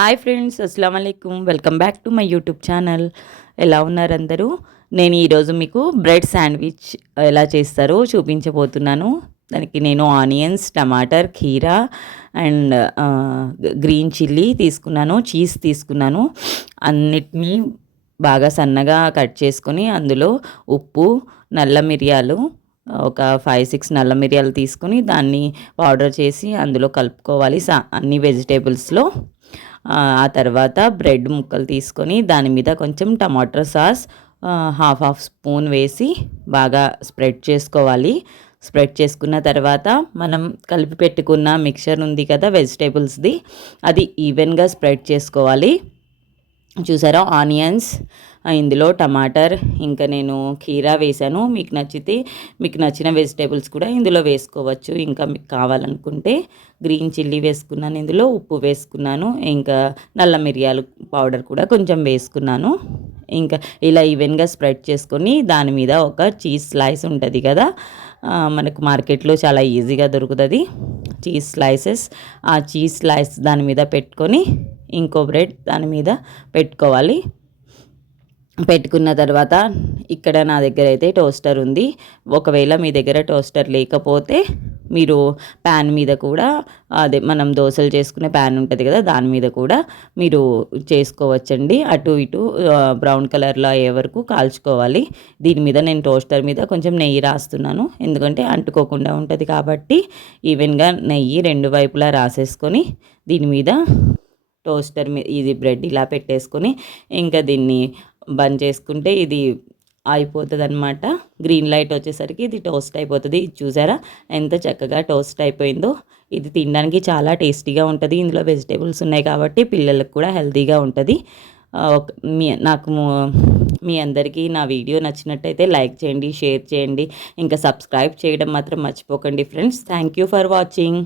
Hi friends, అస్సలం వాలేకుమ్. Welcome back to my YouTube channel. ఎలా ఉన్నారు అందరూ? నేను ఈరోజు మీకు బ్రెడ్ శాండ్విచ్ ఎలా చేస్తారో చూపించబోతున్నాను. దానికి నేను onions, tamatar, ఖీరా and green chilli తీసుకున్నాను, చీజ్ తీసుకున్నాను. అన్నిటినీ బాగా సన్నగా కట్ చేసుకొని అందులో ఉప్పు, నల్ల మిరియాలు, ఒక 5-6 నల్ల మిరియాలు తీసుకొని దాన్ని పౌడర్ చేసి అందులో కలుపుకోవాలి అన్ని వెజిటేబుల్స్లో. ఆ తర్వాత బ్రెడ్ ముక్కలు తీసుకొని దాని మీద కొంచెం టమాటో సాస్ హాఫ్ స్పూన్ వేసి బాగా స్ప్రెడ్ చేసుకోవాలి. స్ప్రెడ్ చేసుకున్న తర్వాత మనం కలిపి పెట్టుకున్న మిక్చర్ ఉంది కదా వెజిటేబుల్స్ది, అది ఈవెన్గా స్ప్రెడ్ చేసుకోవాలి. చూసారా, ఆనియన్స్, ఇందులో టమాటర్, ఇంకా నేను ఖీరా వేసాను. మీకు నచ్చిన వెజిటేబుల్స్ కూడా ఇందులో వేసుకోవచ్చు. ఇంకా మీకు కావాలనుకుంటే గ్రీన్ చిల్లీ వేసుకున్నాను, ఇందులో ఉప్పు వేసుకున్నాను, ఇంకా నల్ల మిరియాలు పౌడర్ కూడా కొంచెం వేసుకున్నాను. ఇంకా ఇలా ఈవెన్గా స్ప్రెడ్ చేసుకొని దాని మీద ఒక చీజ్ స్లైస్ ఉంటుంది కదా, మనకు మార్కెట్లో చాలా ఈజీగా దొరుకుతుంది చీజ్ స్లైసెస్. ఆ చీజ్ స్లైస్ దాని మీద పెట్టుకొని ఇంకో బ్రెడ్ దాని మీద పెట్టుకోవాలి. పెట్టుకున్న తర్వాత ఇక్కడ నా దగ్గర అయితే టోస్టర్ ఉంది. ఒకవేళ మీ దగ్గర టోస్టర్ లేకపోతే మీరు ప్యాన్ మీద కూడా, అదే మనం దోశలు చేసుకునే ప్యాన్ ఉంటుంది కదా, దాని మీద కూడా మీరు చేసుకోవచ్చండి. అటు ఇటు బ్రౌన్ కలర్లో అయ్యే వరకు కాల్చుకోవాలి. దీని మీద నేను టోస్టర్ మీద కొంచెం నెయ్యి రాస్తున్నాను, ఎందుకంటే అంటుకోకుండా ఉంటుంది కాబట్టి. ఈవెన్గా నెయ్యి రెండు వైపులా రాసేసుకొని దీని మీద టోస్టర్ మీద ఇది బ్రెడ్ ఇలా పెట్టేసుకొని ఇంకా దీన్ని బంద్ చేసుకుంటే ఇది అయిపోతుంది అనమాట. గ్రీన్ లైట్ వచ్చేసరికి ఇది టోస్ట్ అయిపోతుంది. ఇది చూసారా ఎంత చక్కగా టోస్ట్ అయిపోయిందో. ఇది తినడానికి చాలా టేస్టీగా ఉంటుంది. ఇందులో వెజిటేబుల్స్ ఉన్నాయి కాబట్టి పిల్లలకు కూడా హెల్తీగా ఉంటుంది. మీ అందరికీ నా వీడియో నచ్చినట్టయితే లైక్ చేయండి, షేర్ చేయండి, ఇంకా సబ్స్క్రైబ్ చేయడం మాత్రం మర్చిపోకండి friends. Thank you for watching.